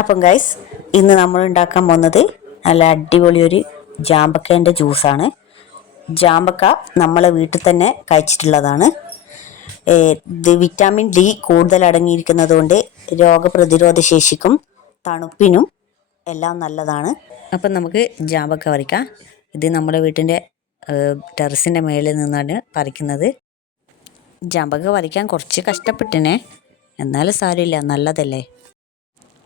അപ്പം ഗൈസ്, ഇന്ന് നമ്മൾ ഉണ്ടാക്കാൻ പോകുന്നത് നല്ല അടിപൊളി ഒരു ജാമ്പക്കേൻ്റെ ജ്യൂസാണ്. ജാമ്പക്ക നമ്മളെ വീട്ടിൽ തന്നെ കഴിച്ചിട്ടുള്ളതാണ്. ഇത് വിറ്റാമിൻ ഡി കൂടുതൽ അടങ്ങിയിരിക്കുന്നത് കൊണ്ട് രോഗപ്രതിരോധ ശേഷിക്കും തണുപ്പിനും എല്ലാം നല്ലതാണ്. അപ്പം നമുക്ക് ജാമ്പക്ക പറിക്കാം. ഇത് നമ്മുടെ വീട്ടിൻ്റെ ടെറസിൻ്റെ മേളിൽ നിന്നാണ് പറിക്കുന്നത്. ജാമ്പക്ക പറിക്കാൻ കുറച്ച് കഷ്ടപ്പെട്ടിനെ, എന്നാലും സാരമില്ല, നല്ലതല്ലേ.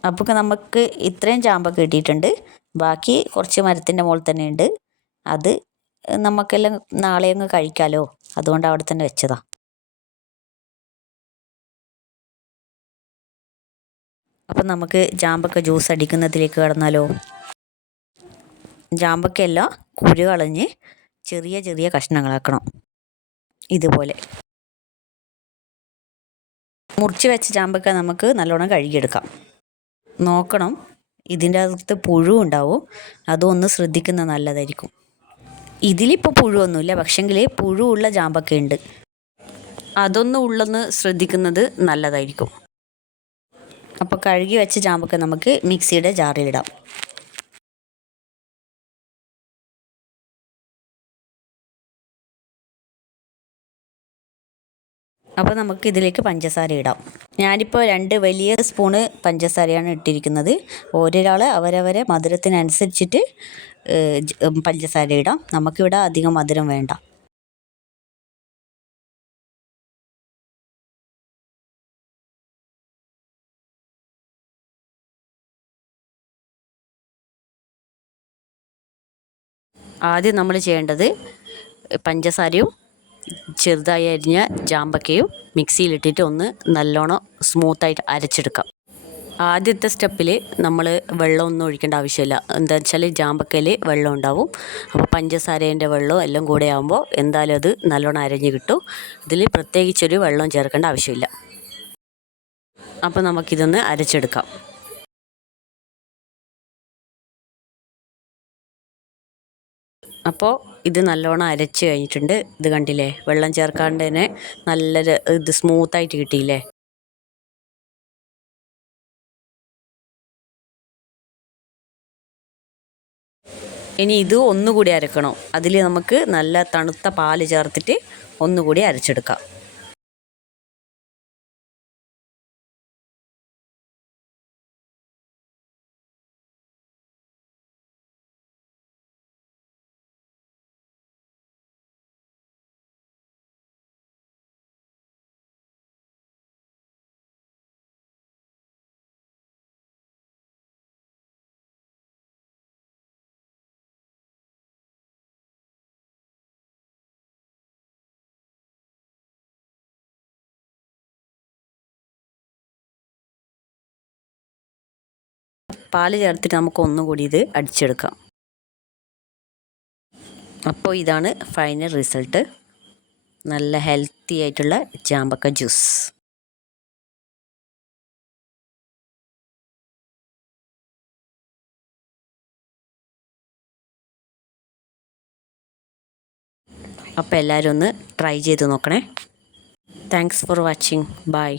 അപ്പോൾ നമുക്ക് ഇത്രയും ചാമ്പക്ക കിട്ടിയിട്ടുണ്ട്. ബാക്കി കുറച്ച് മരത്തിൻ്റെ മുകളിൽ തന്നെ ഉണ്ട്. അത് നമുക്കെല്ലാം നാളെ അങ്ങ് കഴിക്കാമല്ലോ, അതുകൊണ്ട് അവിടെ തന്നെ വെച്ചതാ. അപ്പം നമുക്ക് ജാമ്പക്ക ജ്യൂസ് അടിക്കുന്നതിലേക്ക് കടന്നാലോ. ജാമ്പക്കയെല്ലാം കുരു കളഞ്ഞ് ചെറിയ ചെറിയ കഷ്ണങ്ങളാക്കണം. ഇതുപോലെ മുറിച്ച് വെച്ച ജാമ്പക്ക നമുക്ക് നല്ലോണം കഴുകിയെടുക്കാം. നോക്കണം, ഇതിൻ്റെ അകത്ത് പുഴു ഉണ്ടാവും, അതൊന്ന് ശ്രദ്ധിക്കുന്നത് നല്ലതായിരിക്കും. ഇതിലിപ്പോൾ പുഴുവൊന്നുമില്ല, പക്ഷെങ്കിൽ പുഴുവുള്ള ജാമ്പക്ക ഉണ്ട്, അതൊന്നും ഉള്ളെന്ന് ശ്രദ്ധിക്കുന്നത് നല്ലതായിരിക്കും. അപ്പോൾ കഴുകി വെച്ച ജാമ്പക്ക നമുക്ക് മിക്സിയുടെ ജാറിലിടാം. അപ്പോൾ നമുക്ക് ഇതിലേക്ക് പഞ്ചസാര ഇടാം. ഞാനിപ്പോൾ 2 വലിയ സ്പൂണ് പഞ്ചസാരയാണ് ഇട്ടിരിക്കുന്നത്. ഓരോരാൾ അവരവരെ മധുരത്തിനനുസരിച്ചിട്ട് പഞ്ചസാര ഇടാം. നമുക്കിവിടെ അധികം മധുരം വേണ്ട. ആദ്യം നമ്മൾ ചെയ്യേണ്ടത് പഞ്ചസാരയും ചെറുതായി അരിഞ്ഞ ജാമ്പക്കയും മിക്സിയിലിട്ടിട്ട് ഒന്ന് നല്ലോണം സ്മൂത്തായിട്ട് അരച്ചെടുക്കാം. ആദ്യത്തെ സ്റ്റെപ്പിൽ നമ്മൾ വെള്ളമൊന്നും ഒഴിക്കേണ്ട ആവശ്യമില്ല. എന്താ വെച്ചാൽ ജാമ്പക്കയിൽ വെള്ളം ഉണ്ടാവും. അപ്പോൾ പഞ്ചസാരേൻ്റെ വെള്ളവും എല്ലാം കൂടെ ആകുമ്പോൾ എന്തായാലും അത് നല്ലോണം അരഞ്ഞ് കിട്ടും. ഇതിൽ പ്രത്യേകിച്ചൊരു വെള്ളം ചേർക്കേണ്ട ആവശ്യമില്ല. അപ്പോൾ നമുക്കിതൊന്ന് അരച്ചെടുക്കാം. അപ്പോൾ ഇത് നല്ലോണം അരച്ച് കഴിഞ്ഞിട്ടുണ്ട്. ഇത് കണ്ടില്ലേ, വെള്ളം ചേർക്കാണ്ട് തന്നെ നല്ലൊരു ഇത് സ്മൂത്തായിട്ട് കിട്ടിയില്ലേ. ഇനി ഇത് ഒന്നുകൂടി അരക്കണം. അതിൽ നമുക്ക് നല്ല തണുത്ത പാല് ചേർത്തിട്ട് ഒന്നുകൂടി അരച്ചെടുക്കാം. പാല് ചേർത്തിട്ട് നമുക്ക് ഒന്നുകൂടി ഇത് അടിച്ചെടുക്കാം. അപ്പോൾ ഇതാണ് ഫൈനൽ റിസൾട്ട്. നല്ല ഹെൽത്തി ആയിട്ടുള്ള ജാമ്പക്ക ജ്യൂസ്. അപ്പോൾ എല്ലാവരും ഒന്ന് ട്രൈ ചെയ്ത് നോക്കണേ. Thanks for watching. ബൈ.